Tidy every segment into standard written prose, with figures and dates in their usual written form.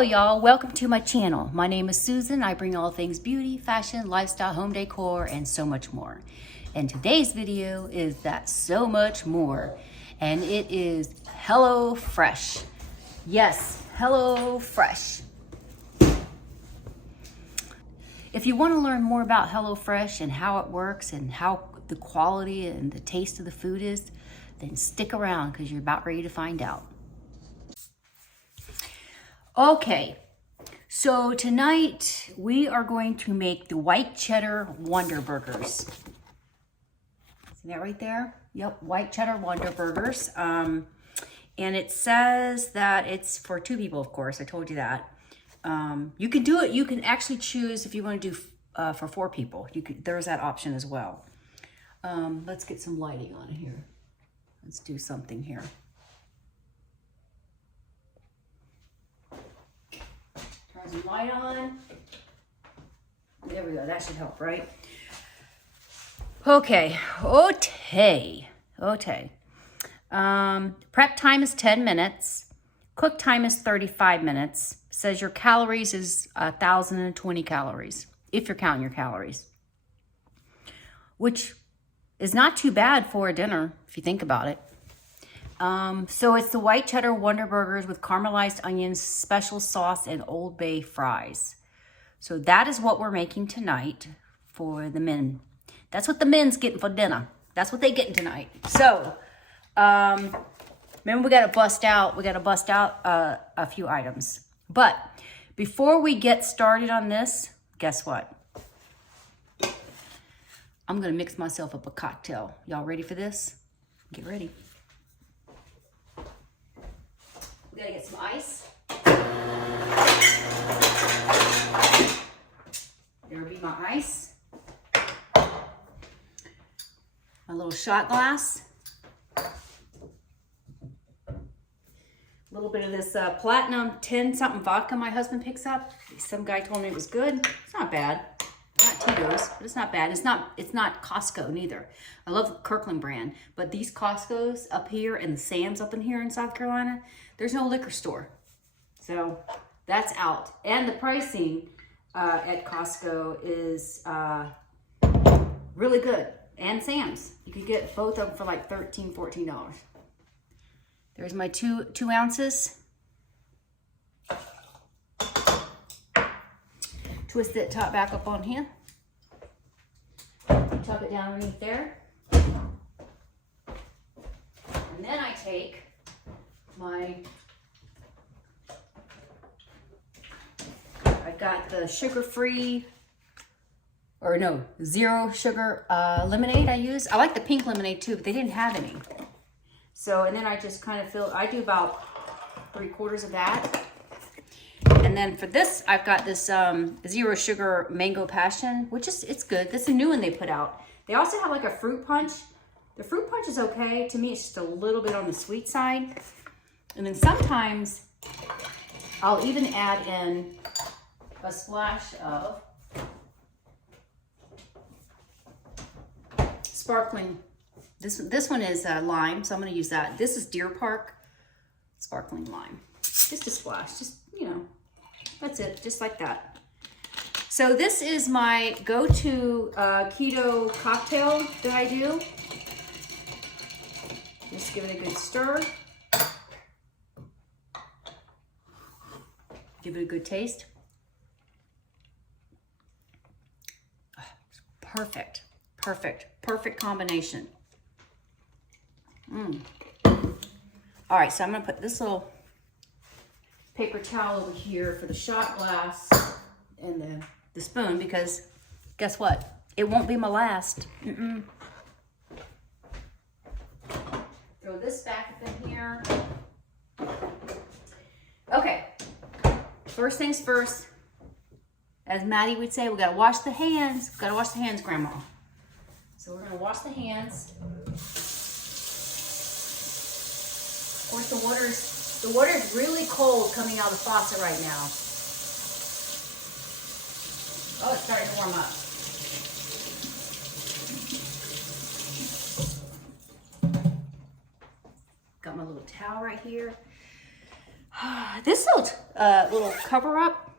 Hello y'all, welcome to my channel. My name is Susan. I bring all things beauty, fashion, lifestyle, home decor, and so much more. And today's video is that so much more. And it is HelloFresh. Yes, HelloFresh. If you want to learn more about HelloFresh and how it works and how the quality and the taste of the food is, then stick around because you're about ready to find out. Okay, so tonight we are going to make the white cheddar Wonder Burgers. See that right there? Yep, white cheddar Wonder Burgers. And it says that it's for 2 people, of course. I told you that. You can do it. You can actually choose if you want to do for 4 people. There's that option as well. Let's get some lighting on here. Let's do something here. Turn some light on. There we go. That should help, right? Okay. Prep time is 10 minutes. Cook time is 35 minutes. Says your calories is 1,020 calories, if you're counting your calories. Which is not too bad for a dinner, if you think about it. So it's the white cheddar Wonder Burgers with caramelized onions, special sauce, and Old Bay fries. So that is what we're making tonight for the men. That's what the men's getting for dinner. That's what they getting tonight. So, remember we got to bust out a few items. But before we get started on this, guess what? I'm going to mix myself up a cocktail. Y'all ready for this? Get ready. We got to get some ice. There'll be my ice. My little shot glass. A little bit of this Platinum 10-something vodka my husband picks up. Some guy told me it was good. It's not bad. Not Tito's, but it's not bad. It's not Costco neither. I love the Kirkland brand, but these Costco's up here and the Sam's up in here in South Carolina, there's no liquor store. So that's out. And the pricing at Costco is really good. And Sam's. You could get both of them for like $13, $14. There's my 2 ounces. Twist that top back up on here. Tuck it down underneath there. And then I take I've got the sugar-free, or no, 0 sugar lemonade I use. I like the pink lemonade too, but they didn't have any. So, and then I just kind of I do about 3/4 of that. And then for this, I've got this 0 sugar mango passion, which is, it's good. This is a new one they put out. They also have like a fruit punch. The fruit punch is okay. To me, it's just a little bit on the sweet side. And then sometimes I'll even add in a splash of sparkling. This one is lime, so I'm going to use that. This is Deer Park sparkling lime. Just a splash, just, you know, that's it, just like that. So this is my go-to keto cocktail that I do. Just give it a good stir. Give it a good taste. Perfect, perfect, perfect combination. All right, so I'm gonna put this little paper towel over here for the shot glass and the spoon, because guess what? It won't be my last. Throw this back up in here. Okay, first things first, as Maddie would say, we gotta wash the hands. Gotta wash the hands, Grandma. So we're gonna wash the hands. Of course, the water is really cold coming out of the faucet right now. Oh, it's starting to warm up. Got my little towel right here. This little cover up,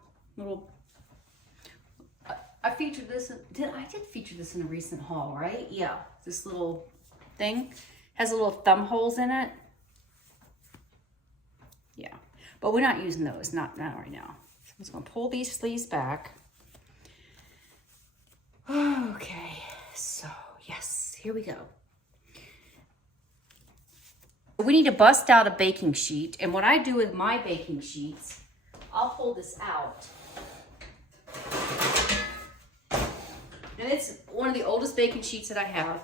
I featured this. I did feature this in a recent haul, right? Yeah, this little thing has little thumb holes in it. Yeah, but we're not using those, not right now. So I'm just gonna pull these sleeves back. Okay, so yes, here we go. We need to bust out a baking sheet, and what I do with my baking sheets, I'll pull this out. And it's one of the oldest baking sheets that I have.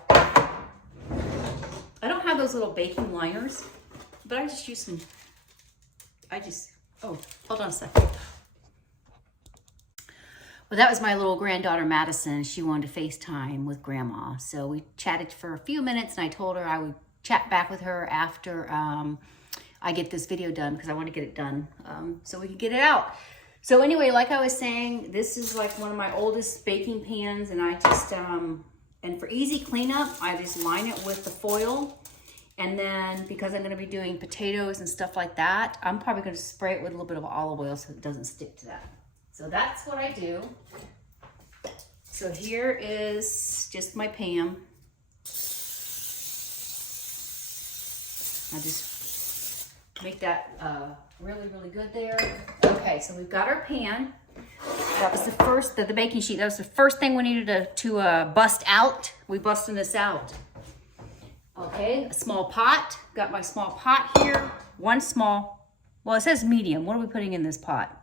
I don't have those little baking liners, but I just use some, oh, hold on a second. Well, that was my little granddaughter, Madison. She wanted to FaceTime with Grandma. So we chatted for a few minutes, and I told her I would chat back with her after I get this video done, because I want to get it done so we can get it out. So anyway, like I was saying, this is like one of my oldest baking pans, and I just, and for easy cleanup, I just line it with the foil. And then because I'm going to be doing potatoes and stuff like that, I'm probably going to spray it with a little bit of olive oil so it doesn't stick to that. So that's what I do. So here is just my pan. I just make that really, really good there. Okay, so we've got our pan. That was the first, the baking sheet. That was the first thing we needed to bust out. We busted this out. Okay, a small pot. Got my small pot here. One small, well, it says medium. What are we putting in this pot?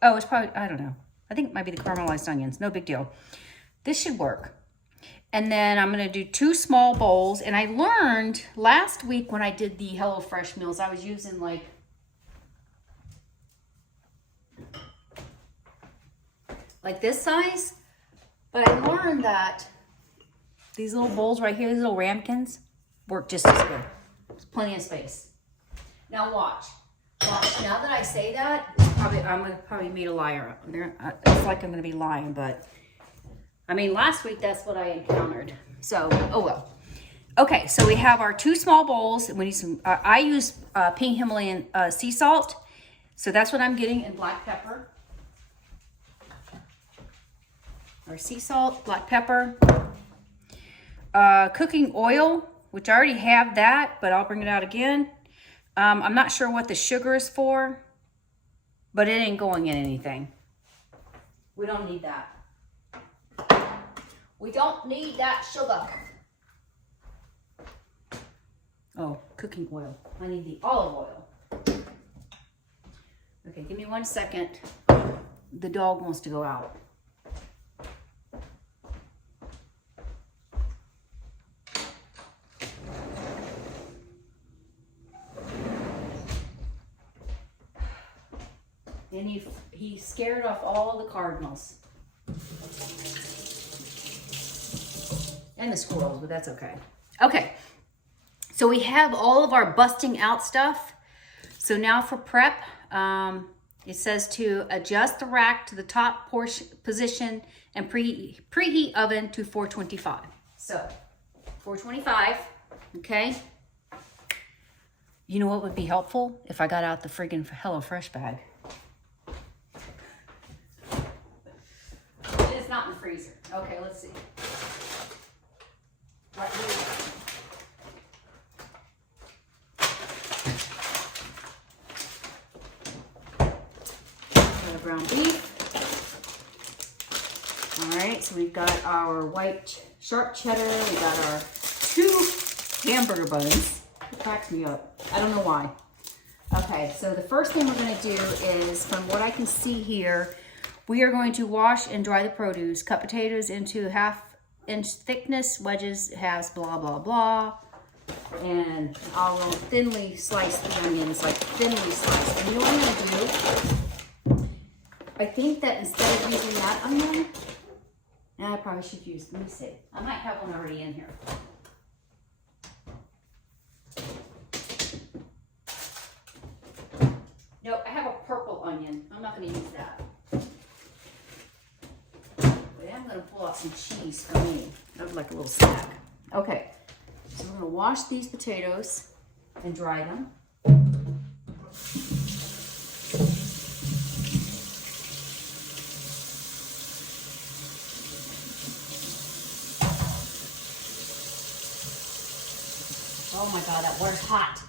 Oh, it's probably, I don't know. I think it might be the caramelized onions. No big deal. This should work. And then I'm going to do 2 small bowls. And I learned last week when I did the HelloFresh meals, I was using like this size. But I learned that these little bowls right here, these little ramekins, work just as good. There's plenty of space. Now watch. Watch. Now that I say that, I'm probably made a liar. It's like I'm going to be lying, but I mean, last week, that's what I encountered. So, oh well. Okay, so we have our 2 small bowls. We need some, I use pink Himalayan sea salt. So that's what I'm getting, in black pepper. Our sea salt, black pepper. Cooking oil, which I already have that, but I'll bring it out again. I'm not sure what the sugar is for, but it ain't going in anything. We don't need that. We don't need that sugar. Oh, cooking oil. I need the olive oil. Okay, give me 1 second. The dog wants to go out. And he scared off all the cardinals. And the squirrels, but that's okay. Okay, so we have all of our busting out stuff. So now for prep, it says to adjust the rack to the top position and preheat oven to 425. So 425, okay. You know what would be helpful? If I got out the friggin' HelloFresh bag. It's not in the freezer. Okay, let's see. Right here. Ground beef. All right, so we've got our white sharp cheddar. We got our 2 hamburger buns. It cracks me up. I don't know why. Okay, so the first thing we're going to do is, from what I can see here, we are going to wash and dry the produce. Cut potatoes into 1/2-inch thickness wedges, has blah, blah, blah. And I'll thinly slice the onions, like thinly sliced. And you know what I'm going to do? I think that instead of using that onion, I probably should use, let me see. I might have one already in here. Nope, I have a purple onion. I'm not going to use that. But I'm going to pull out some cheese for me. That would like a little snack. Okay, so we're going to wash these potatoes and dry them. Oh my God, that water's hot.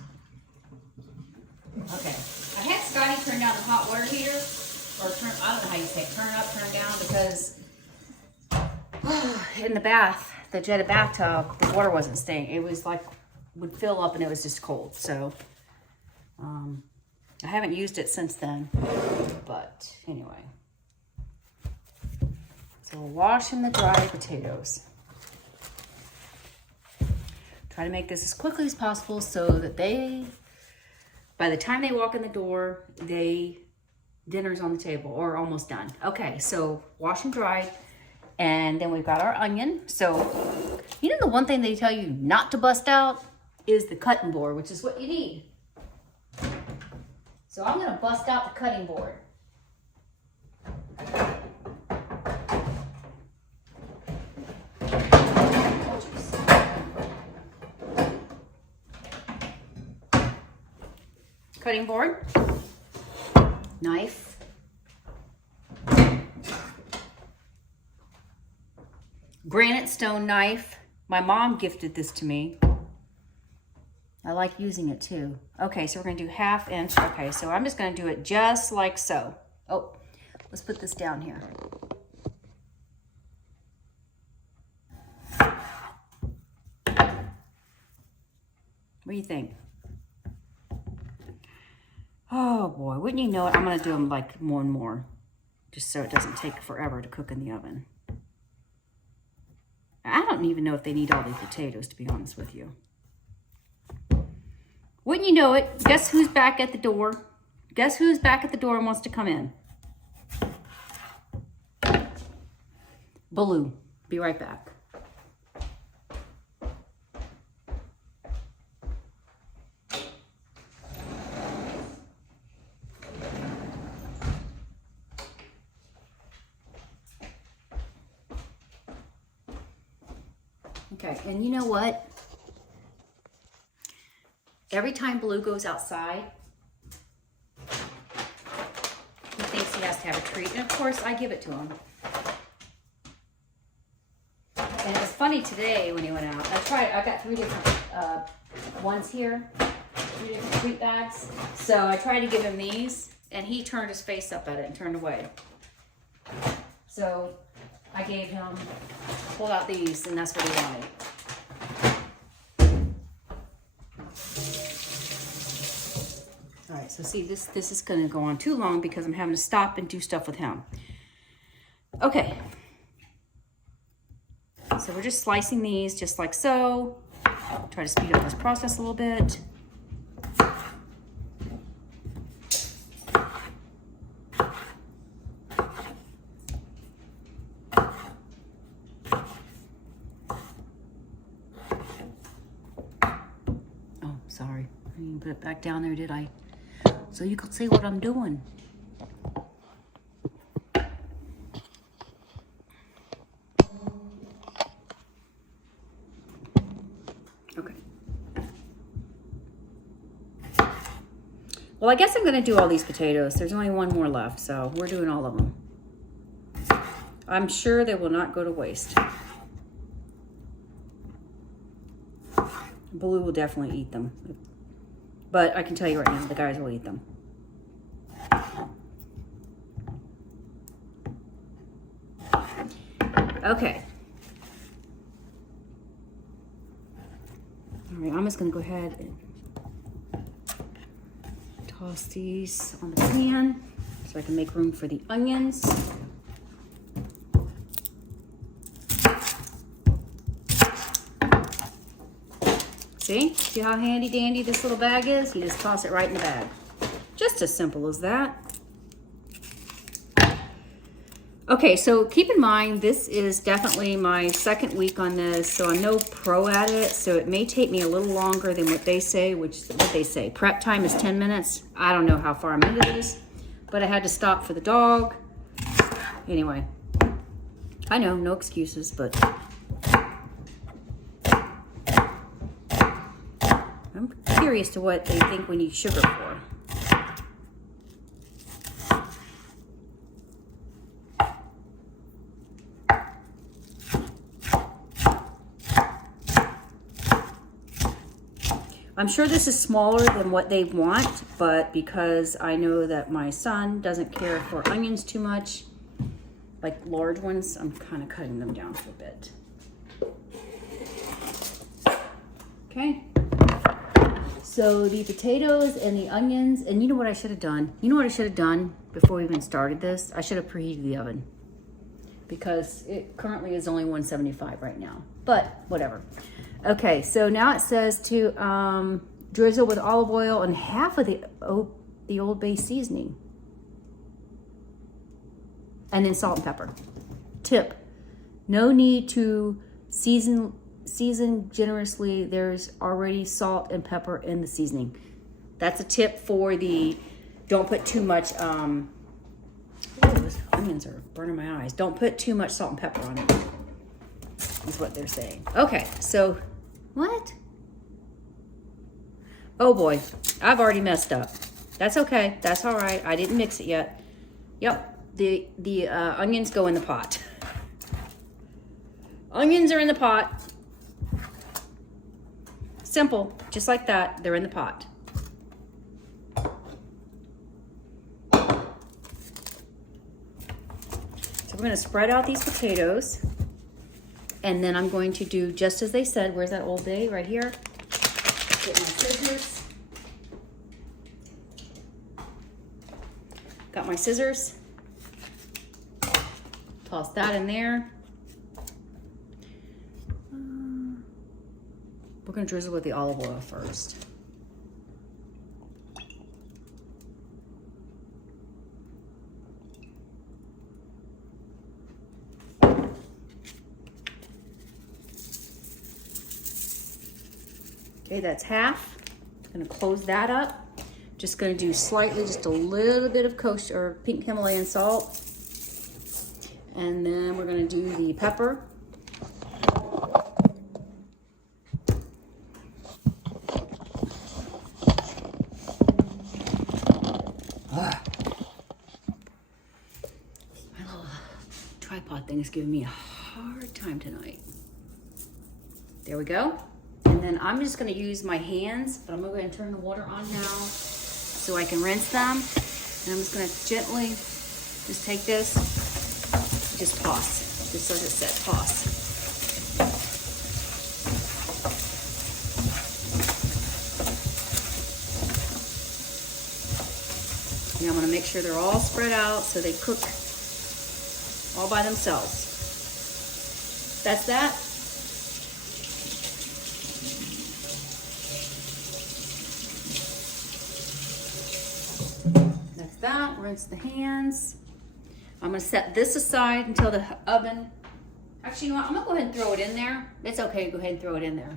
Okay, I had Scotty turn down the hot water heater, or turn, I don't know how you say it, turn up, turn down, because in the bath, the jetted bathtub, the water wasn't staying. It was like, would fill up and it was just cold. So, I haven't used it since then, but anyway. So we'll wash and the dry potatoes. Try to make this as quickly as possible so that by the time they walk in the door, dinner's on the table or almost done. Okay, so wash and dry. And then we've got our onion. So, you know the one thing they tell you not to bust out is the cutting board, which is what you need. So I'm gonna bust out the cutting board. Cutting board, knife, granite stone knife. My mom gifted this to me. I like using it too. Okay, so we're gonna do 1/2 inch. Okay, so I'm just gonna do it just like so. Oh, let's put this down here. What do you think? Oh boy, wouldn't you know it? I'm gonna do them like more and more, just so it doesn't take forever to cook in the oven. I don't even know if they need all these potatoes, to be honest with you. Wouldn't you know it? Guess who's back at the door? Guess who's back at the door and wants to come in? Baloo. Be right back. Okay, and you know what? Every time Blue goes outside, he thinks he has to have a treat. And of course, I give it to him. And it was funny today when he went out. I got 3 different ones here, 3 different treat bags. So I tried to give him these, and he turned his face up at it and turned away. So I gave him, pulled out these, and that's what he wanted. All right, so see, this is gonna go on too long because I'm having to stop and do stuff with him. Okay. So we're just slicing these just like so. Try to speed up this process a little bit. Oh, sorry. I didn't put it back down there, did I? So you can see what I'm doing. Okay. Well, I guess I'm going to do all these potatoes. There's only one more left, so we're doing all of them. I'm sure they will not go to waste. Blue will definitely eat them. But I can tell you right now, the guys will eat them. Okay. All right, I'm just gonna go ahead and toss these on the pan so I can make room for the onions. See how handy dandy this little bag is? You just toss it right in the bag. Just as simple as that. Okay, so keep in mind, this is definitely my 2nd week on this, so I'm no pro at it, so it may take me a little longer than what they say, prep time is 10 minutes. I don't know how far I'm into this, but I had to stop for the dog. Anyway, I know, no excuses, but I'm curious to what they think we need sugar for. I'm sure this is smaller than what they want, but because I know that my son doesn't care for onions too much, like large ones, I'm kind of cutting them down for a bit. Okay. So the potatoes and the onions, and you know what I should have done? You know what I should have done before we even started this? I should have preheated the oven because it currently is only 175 right now, but whatever. Okay, so now it says to drizzle with olive oil and half of the Old Bay seasoning. And then salt and pepper. Tip, no need to season generously. There's already salt and pepper in the seasoning. That's a tip for the, don't put too much, those onions are burning my eyes. Don't put too much salt and pepper on it, is what they're saying. Okay, so, what? Oh boy, I've already messed up. That's okay, that's all right. I didn't mix it yet. Yep, the onions go in the pot. Onions are in the pot. Simple, just like that, they're in the pot. So we're gonna spread out these potatoes, and then I'm going to do just as they said. Where's that Old Bay? Right here. Get my scissors. Got my scissors. Toss that in there. We're gonna drizzle with the olive oil first. Okay, that's half. I'm gonna close that up. Just gonna do slightly, just a little bit of kosher or pink Himalayan salt. And then we're gonna do the pepper. Tripod thing is giving me a hard time tonight. There we go. And then I'm just gonna use my hands, but I'm gonna go ahead and turn the water on now so I can rinse them. And I'm just gonna gently just take this, just toss, just as it said, toss. And I'm gonna make sure they're all spread out so they cook all by themselves. That's that. That's that. Rinse the hands. I'm gonna set this aside until the oven. Actually, you know what? I'm gonna go ahead and throw it in there. It's okay, go ahead and throw it in there.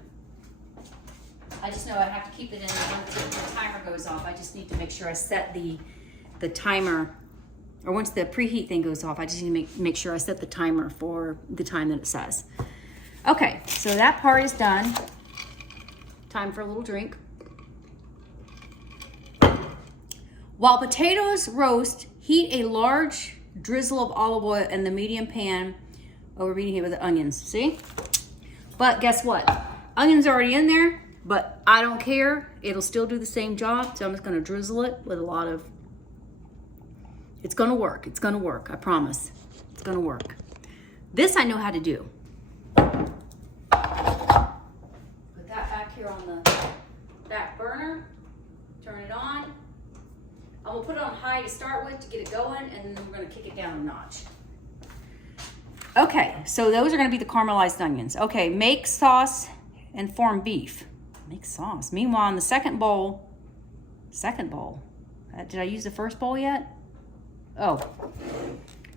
I just know I have to keep it in until the timer goes off. I just need to make sure I set the timer, or once the preheat thing goes off, I just need to make sure I set the timer for the time that it says. Okay, so that part is done. Time for a little drink. While potatoes roast, heat a large drizzle of olive oil in the medium pan over medium heat with the onions. See? But guess what? Onions are already in there, but I don't care. It'll still do the same job. So I'm just gonna drizzle it with a lot of, it's gonna work. It's gonna work, I promise. It's gonna work. This I know how to do. Put that back here on the back burner. Turn it on. I'm gonna put it on high to start with to get it going, and then we're gonna kick it down a notch. Okay, so those are gonna be the caramelized onions. Okay, make sauce and form beef. Make sauce. Meanwhile, in the second bowl, did I use the first bowl yet? Oh,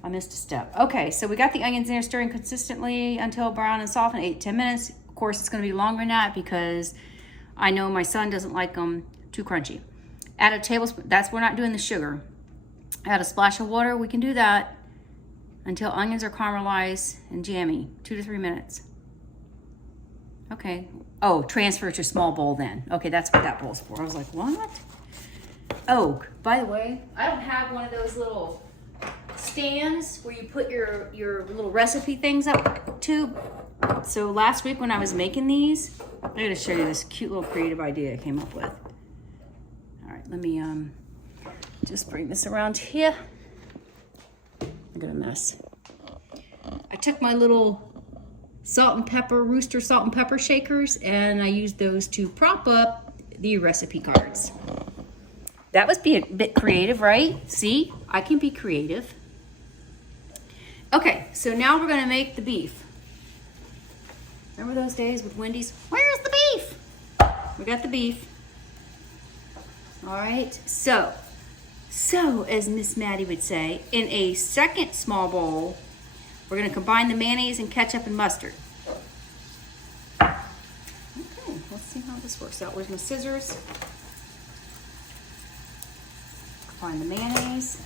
I missed a step. Okay, so we got the onions in there, stirring consistently until brown and soft in 8 to 10 minutes. Of course, it's gonna be longer than that because I know my son doesn't like them too crunchy. Add a tablespoon, we're not doing the sugar. Add a splash of water, we can do that until onions are caramelized and jammy, 2 to 3 minutes. Okay, oh, transfer it to a small bowl then. Okay, that's what that bowl's for. I was like, what? Oh, by the way, I don't have one of those little stands where you put your little recipe things up to. So last week when I was making these, I'm going to show you this cute little creative idea I came up with. All right, let me just bring this around here. Look at a mess. I took my little Rooster salt and pepper shakers, and I used those to prop up the recipe cards. That was being a bit creative, right? See, I can be creative. Okay, so now we're gonna make the beef. Remember those days with Wendy's? Where's the beef? We got the beef. All right, so as Miss Maddie would say, in a second small bowl, we're gonna combine the mayonnaise and ketchup and mustard. Okay, let's see how this works out. Where's my scissors? Combine the mayonnaise.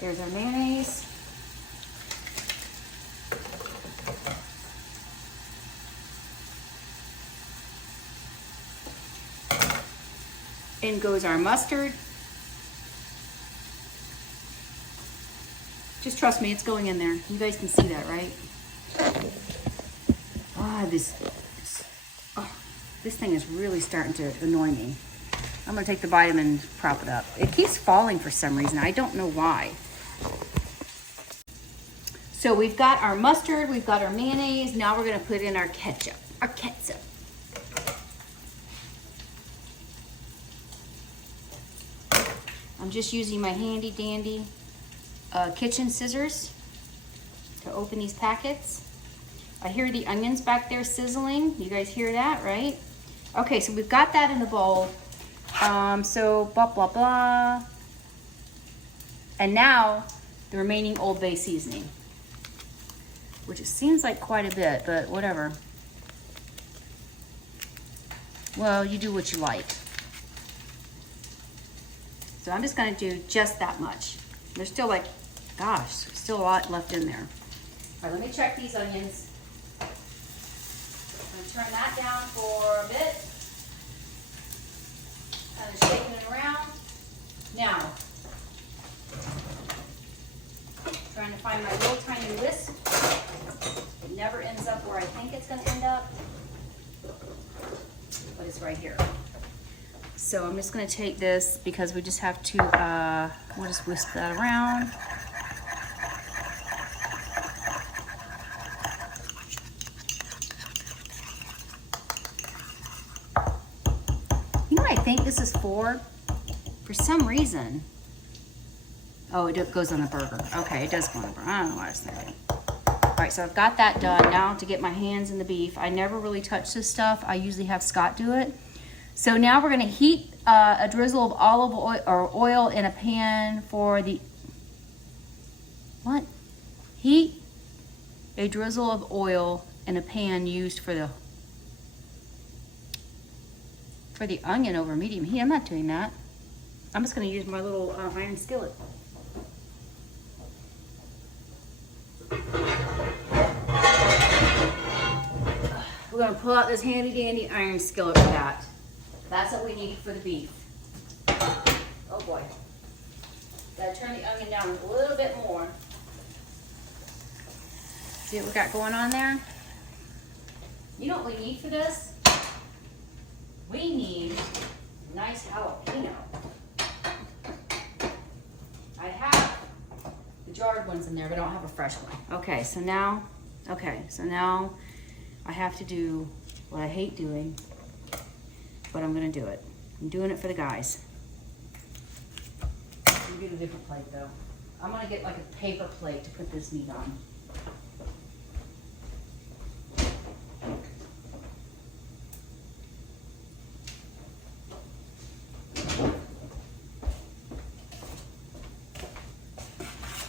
There's our mayonnaise. In goes our mustard. Just trust me, it's going in there. You guys can see that, right? Ah, this thing is really starting to annoy me. I'm gonna take the vitamin and prop it up. It keeps falling for some reason. I don't know why. So we've got our mustard, we've got our mayonnaise. Now we're gonna put in our ketchup. I'm just using my handy dandy kitchen scissors to open these packets. I hear the onions back there sizzling. You guys hear that, right? Okay, so we've got that in the bowl. So blah, blah, blah. And now the remaining Old Bay seasoning, which it seems like quite a bit, but whatever. Well, you do what you like. So I'm just gonna do just that much. There's still like, gosh, still a lot left in there. All right, let me check these onions. I'm gonna turn that down for a bit. Kind of shaking it around. Now, trying to find my little tiny whisk. It never ends up where I think it's gonna end up, but it's right here. So I'm just gonna take this because we just have to, we'll just whisk that around. You know what I think this is for? For some reason. Oh, it goes on the burger. Okay, it does go on the burger. I don't know what I was thinking. All right, so I've got that done. Now to get my hands in the beef. I never really touch this stuff. I usually have Scott do it. So now we're gonna heat a drizzle of olive oil or oil in a pan for the, what? Heat a drizzle of oil in a pan used for the onion over medium heat. I'm not doing that. I'm just gonna use my little iron skillet. We're gonna pull out this handy dandy iron skillet for that. That's what we need for the beef. Oh boy. Gotta turn the onion down a little bit more. See what we got going on there? You know what we need for this? We need a nice jalapeno. I have the jarred ones in there, but I don't have a fresh one. Okay, so now I have to do what I hate doing, but I'm gonna do it. I'm doing it for the guys. I'm gonna get a different plate though. I'm gonna get like a paper plate to put this meat on.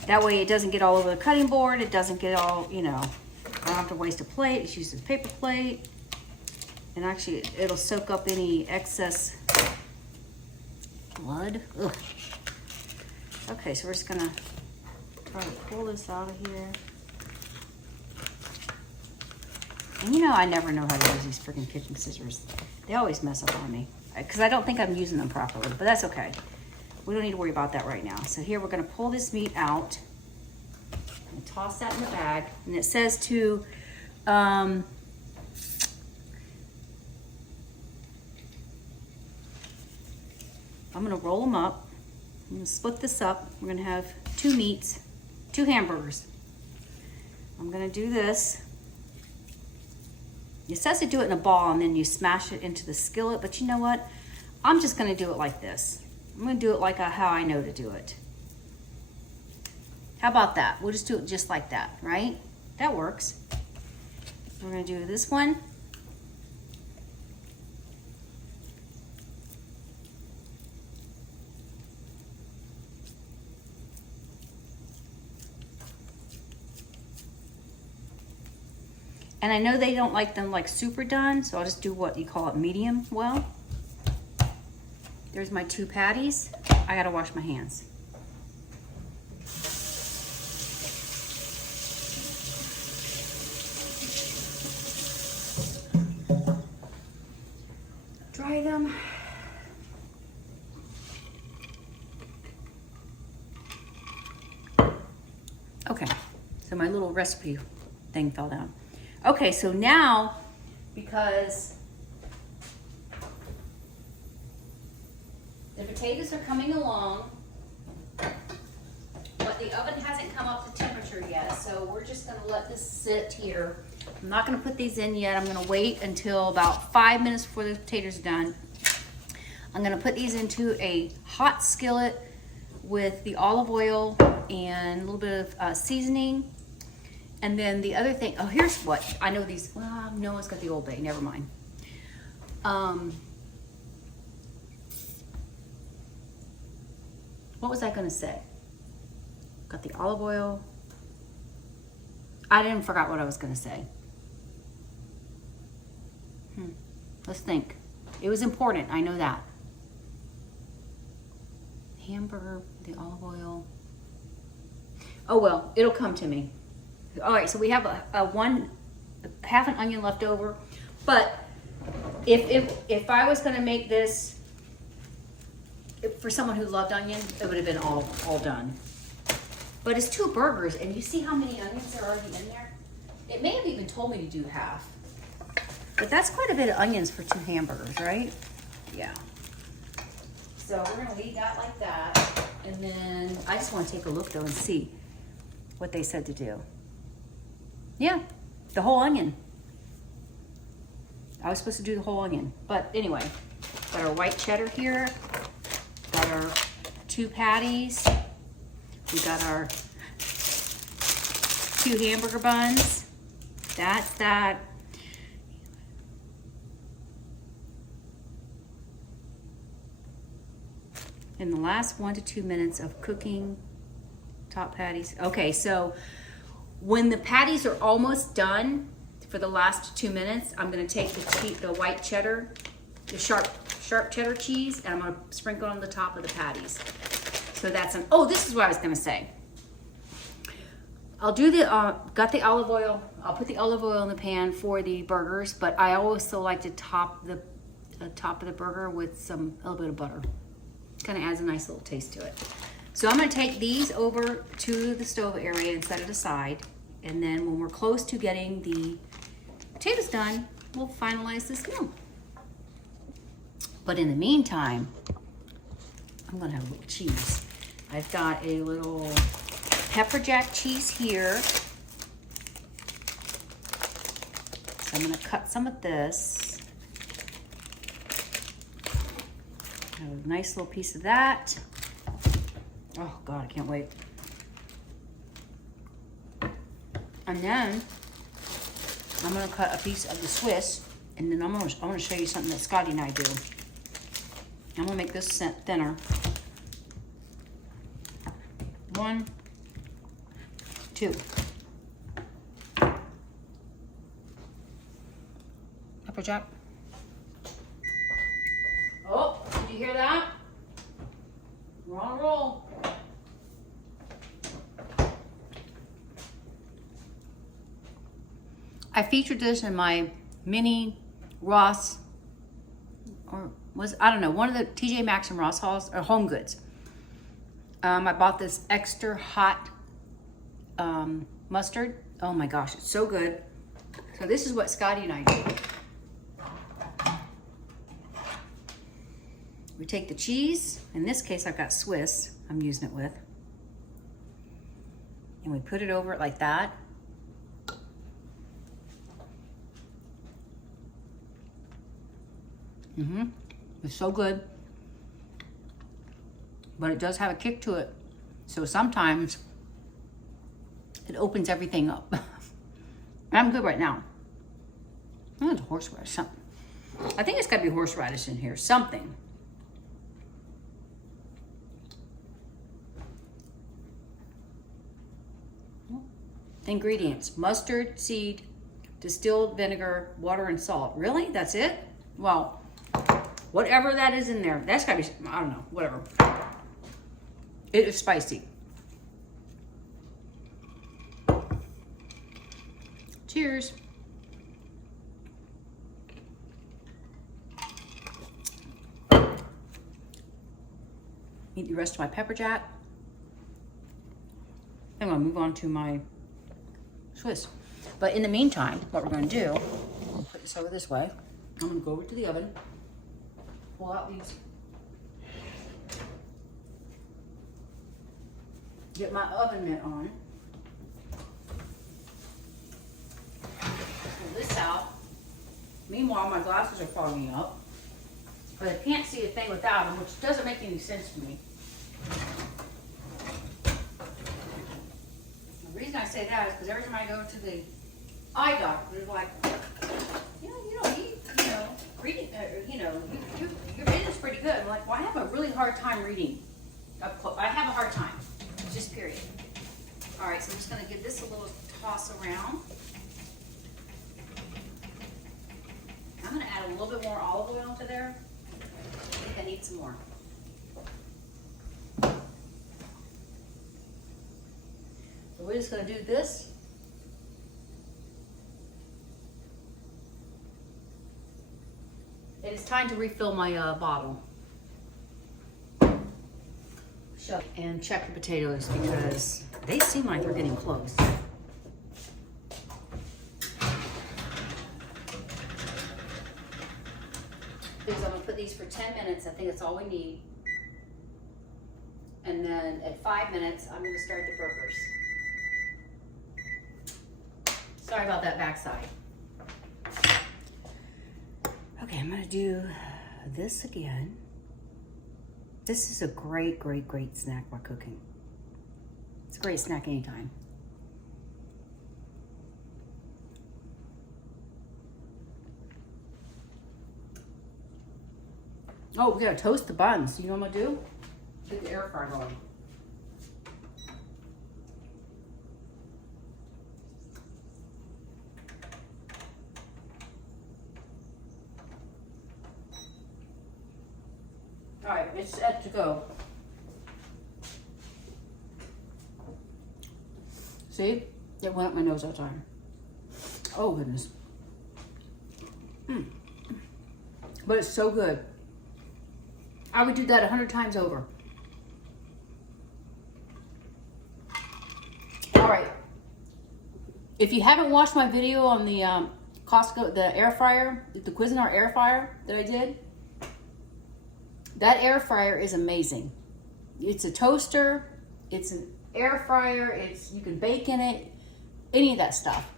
That way it doesn't get all over the cutting board. It doesn't get all, you know, I don't have to waste a plate. It's used as a paper plate. And actually, it'll soak up any excess blood. Ugh. Okay, so we're just gonna try to pull this out of here. And you know, I never know how to use these freaking kitchen scissors. They always mess up on me because I don't think I'm using them properly, but that's okay. we don't need to worry about that right now. So here we're gonna pull this meat out and toss that in the bag. And it says to, I'm gonna roll them up. I'm gonna split this up. We're gonna have 2 meats, 2 hamburgers. I'm gonna do this. It says to do it in a ball and then you smash it into the skillet, but you know what? I'm just gonna do it like this. I'm gonna do it like how I know to do it. How about that? We'll just do it just like that, right? That works. We're gonna do this one. And I know they don't like them like super done, so I'll just do what you call it medium well. There's my 2 patties. I gotta wash my hands. Dry them. Okay, so my little recipe thing fell down. Okay, so now, because the potatoes are coming along, but the oven hasn't come up to temperature yet, so we're just gonna let this sit here. I'm not gonna put these in yet. I'm gonna wait until about 5 minutes before the potatoes are done. I'm gonna put these into a hot skillet with the olive oil and a little bit of seasoning. And then the other thing, oh, here's what, I know these, well, no one's got the Old Bay, never mind. What was I gonna say? Got the olive oil. I didn't forgot what I was gonna say. Let's think. It was important, I know that. Hamburger, the olive oil. Oh well, it'll come to me. All right, so we have half an onion left over, but if I was gonna make this for someone who loved onion, it would have been all done. But it's 2 burgers, and you see how many onions are already in there? It may have even told me to do half, but that's quite a bit of onions for 2 hamburgers, right? Yeah. So we're gonna leave that like that, and then I just want to take a look though and see what they said to do. Yeah, the whole onion. I was supposed to do the whole onion, but anyway, got our white cheddar here, got our 2 patties, we got our 2 hamburger buns. That's that. In the last 1 to 2 minutes of cooking, top patties. Okay, so when the patties are almost done, for the last 2 minutes, I'm gonna take the white cheddar, the sharp cheddar cheese, and I'm gonna sprinkle it on the top of the patties. So that's oh, this is what I was gonna say. I'll do got the olive oil. I'll put the olive oil in the pan for the burgers, but I also like to top the top of the burger with a little bit of butter. Kind of adds a nice little taste to it. So I'm gonna take these over to the stove area and set it aside. And then when we're close to getting the potatoes done, we'll finalize this meal. But in the meantime, I'm gonna have a little cheese. I've got a little pepper jack cheese here. So I'm gonna cut some of this. Have a nice little piece of that. Oh God, I can't wait. And then I'm gonna cut a piece of the Swiss, and then I want to show you something that Scotty and I do. I'm gonna make this thinner. 1, 2. Pepper jack. Oh, did you hear that? We're on a roll. I featured this in my mini Ross, or I don't know, one of the TJ Maxx and Ross hauls, or Home Goods. I bought this extra hot mustard. Oh my gosh, it's so good. So this is what Scotty and I do. We take the cheese. In this case, I've got Swiss I'm using it with. And we put it over it like that. It's so good. But it does have a kick to it. So sometimes it opens everything up. And I'm good right now. Oh, it's horseradish. Something. I think it's got to be horseradish in here. Something. Ingredients: mustard seed, distilled vinegar, water, and salt. Really? That's it? Well, whatever that is in there, that's got to be, I don't know, whatever. It is spicy. Cheers. Eat the rest of my pepper jack. I'm gonna move on to my Swiss. But in the meantime, what we're gonna do, I'll put this over this way. I'm gonna go over to the oven, pull out these, get my oven mitt on, pull this out. Meanwhile, my glasses are fogging up, but I can't see a thing without them, which doesn't make any sense to me. The reason I say that is because every time I go to the eye doctor, they're like, reading, your vision's pretty good. I'm like, well, I have a really hard time reading. I have a hard time, just period. All right, so I'm just gonna give this a little toss around. I'm gonna add a little bit more olive oil into there. I think I need some more. So we're just gonna do this. It is time to refill my bottle. And check the potatoes because they seem like they're getting close. Because I'm gonna put these for 10 minutes. I think that's all we need. And then at 5 minutes, I'm gonna start the burgers. Sorry about that backside. Okay, I'm gonna do this again. This is a great, great, great snack while cooking. It's a great snack anytime. Oh, we gotta toast the buns. You know what I'm gonna do? Get the air fryer going. All right, it's set to go. See? It went up my nose all the time. Oh, goodness. But it's so good. I would do that 100 times over. All right. If you haven't watched my video on the Costco, the air fryer, the Cuisinart air fryer that I did, that air fryer is amazing. It's a toaster, it's an air fryer, you can bake in it, any of that stuff.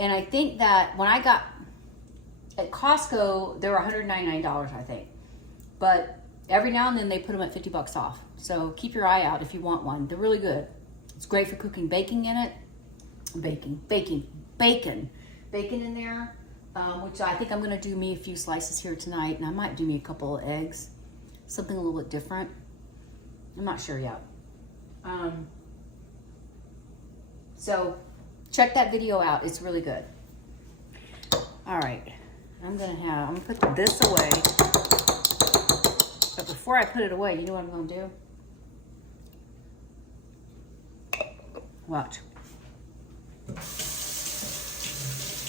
And I think that when I got at Costco, they were $199, I think. But every now and then they put them at 50 bucks off. So keep your eye out if you want one. They're really good. It's great for cooking bacon in it. Bacon in there, which I think I'm gonna do me a few slices here tonight, and I might do me a couple of eggs. Something a little bit different. I'm not sure yet. So check that video out. It's really good. All right, I'm gonna put this away. But before I put it away, you know what I'm gonna do? Watch.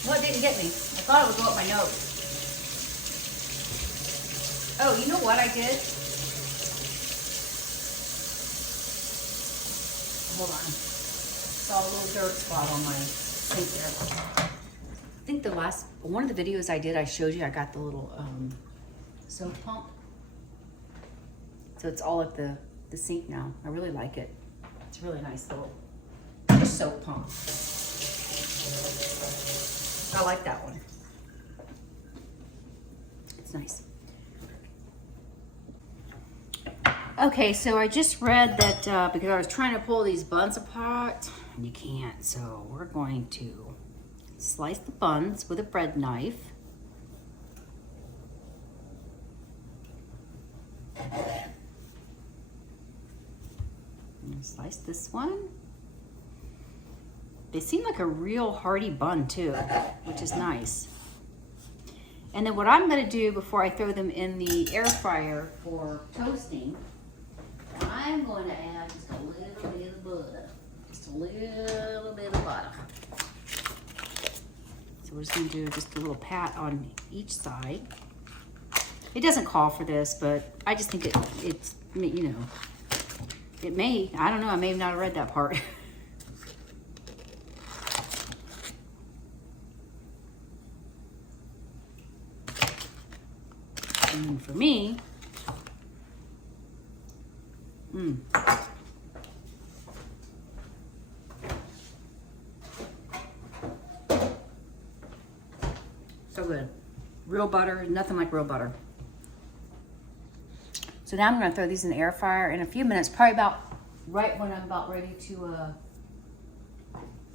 Well, it didn't get me. I thought it would go up my nose. Oh, you know what I did? Hold on. Saw a little dirt spot on my sink there. I think one of the videos I did, I showed you I got the little soap pump. So it's all at the sink now. I really like it. It's a really nice little soap pump. I like that one. It's nice. Okay, so I just read that because I was trying to pull these buns apart, and you can't. So we're going to slice the buns with a bread knife. And slice this one. They seem like a real hearty bun too, which is nice. And then what I'm going to do before I throw them in the air fryer for toasting, I'm going to add just a little bit of butter. Just a little bit of butter. So we're just going to do just a little pat on each side. It doesn't call for this, but I just think it's, you know, it may, I don't know, I may have not read that part. And for me, so good. Real butter, nothing like real butter. So now I'm going to throw these in the air fryer in a few minutes, probably about right when I'm about ready to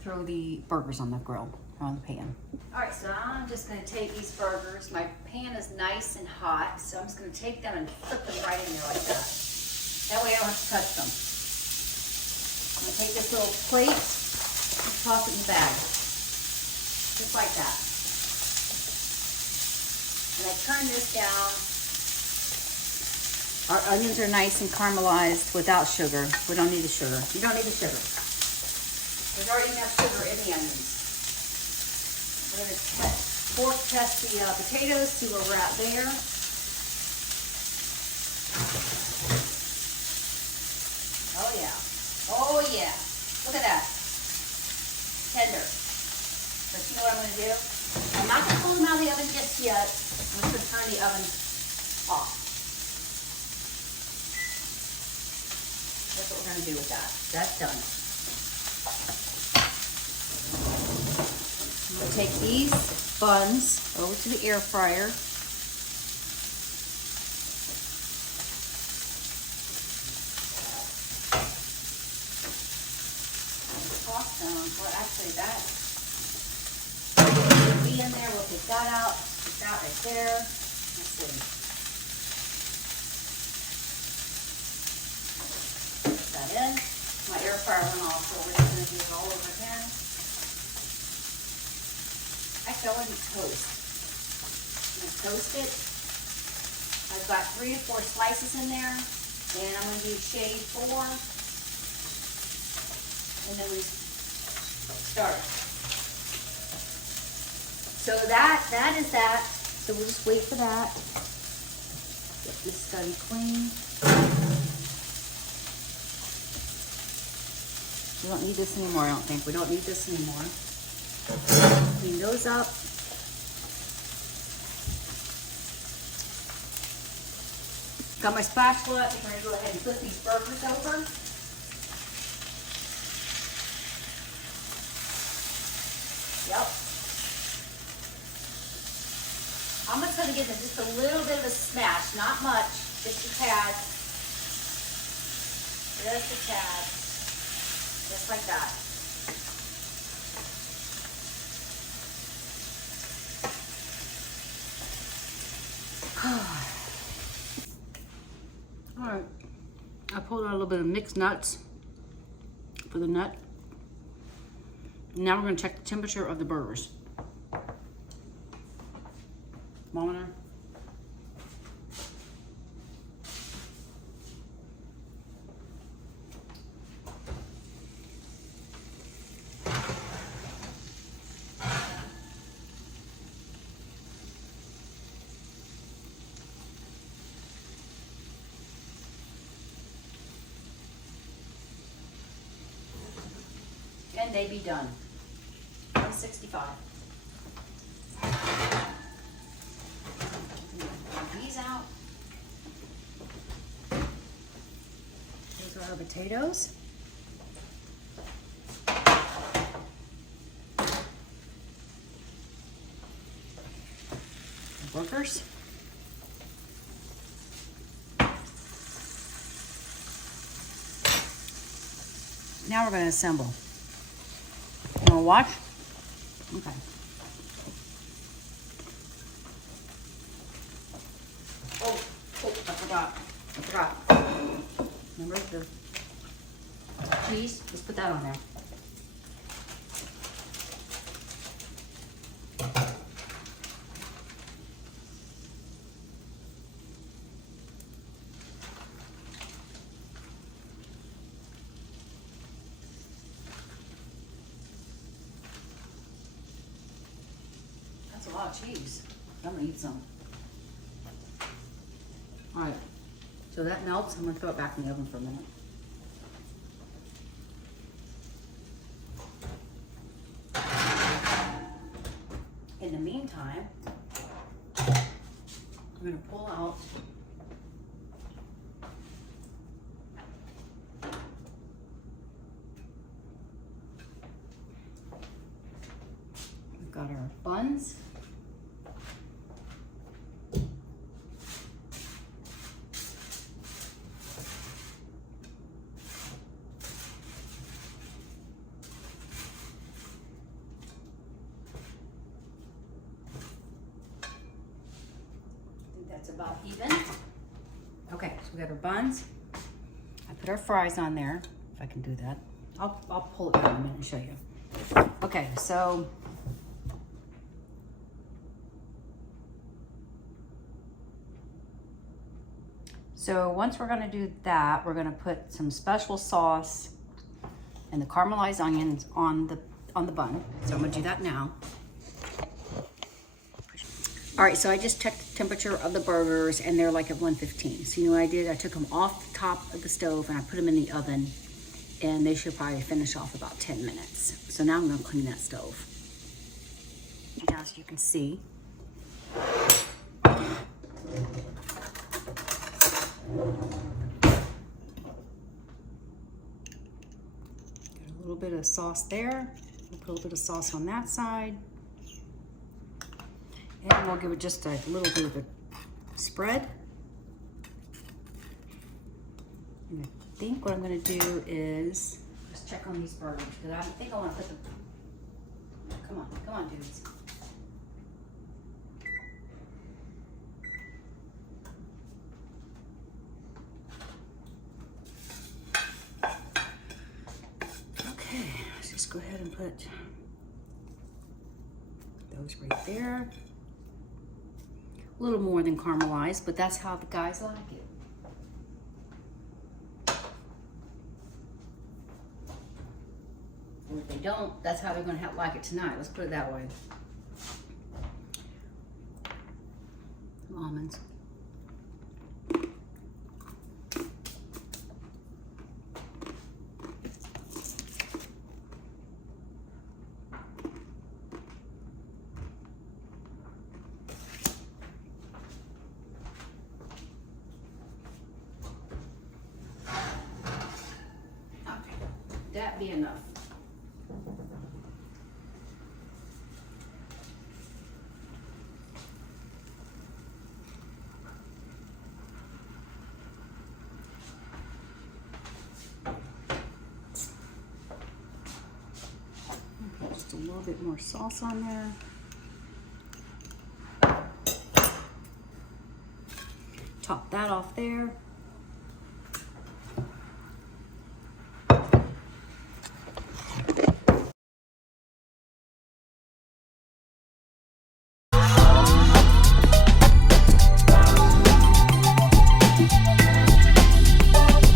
throw the burgers on the grill, on the pan. All right, so I'm just going to take these burgers. My pan is nice and hot, so I'm just going to take them and flip them right in there like that. That way I don't have to touch them. I'm going to take this little plate and toss it in the bag. Just like that. And I turn this down. Our onions are nice and caramelized without sugar. We don't need the sugar. You don't need the sugar. There's already enough sugar in the onions. We're going to fork test the potatoes, see where we're at there. Oh yeah. Oh yeah. Look at that. Tender. But you know what I'm going to do? I'm not going to pull them out of the oven just yet. I'm just going to turn the oven off. That's what we're going to do with that. That's done. I'm going to take these buns over to the air fryer. Toss them. Well, actually, that will be in there. We'll take that out. Put that right there. Let's see. Put that in. My air fryer went off, so we're just going to do it all over again. Actually, I want to toast. I'm going to toast it. I've got 3 to 4 slices in there, and I'm going to do shade 4, and then we start. So that is that. So we'll just wait for that. Get this study clean. We don't need this anymore, I don't think. We don't need this anymore. Clean those up. Got my spatula. I think I'm going to go ahead and flip these burgers over. Yep. I'm just going to give them just a little bit of a smash. Not much. Just a tad. Just a tad. Just like that. All right, I pulled out a little bit of mixed nuts for the nut. Now we're going to check the temperature of the burgers. Thermometer. and they be done. 165. These out. Those are our potatoes. Burgers. Now we're going to assemble. You want to watch? Okay. Oh, I forgot. Remember the cheese? Let's put that on there. A lot of cheese. I'm gonna eat some. All right, so that melts. I'm gonna throw it back in the oven for a minute. In the meantime, I'm gonna pull out we've got our buns. That's about even. Okay, so we got our buns. I put our fries on there, if I can do that. I'll pull it down in a minute and show you. Okay, so once we're gonna do that, we're gonna put some special sauce and the caramelized onions on the bun. So I'm gonna do that now. All right, so I just checked the temperature of the burgers and they're like at 115. So you know what I did? I took them off the top of the stove and I put them in the oven and they should probably finish off about 10 minutes. So now I'm gonna clean that stove. As you can see, got a little bit of sauce there. We'll put a little bit of sauce on that side. And we'll give it just a little bit of a spread. And I think what I'm going to do is just check on these burgers because I think I want to put them. Come on, dudes. Okay, let's just go ahead and put those right there. A little more than caramelized, but that's how the guys like it. And if they don't, that's how they're gonna like it tonight. Let's put it that way. Some almonds. That be enough. Okay, just a little bit more sauce on there. Top that off there.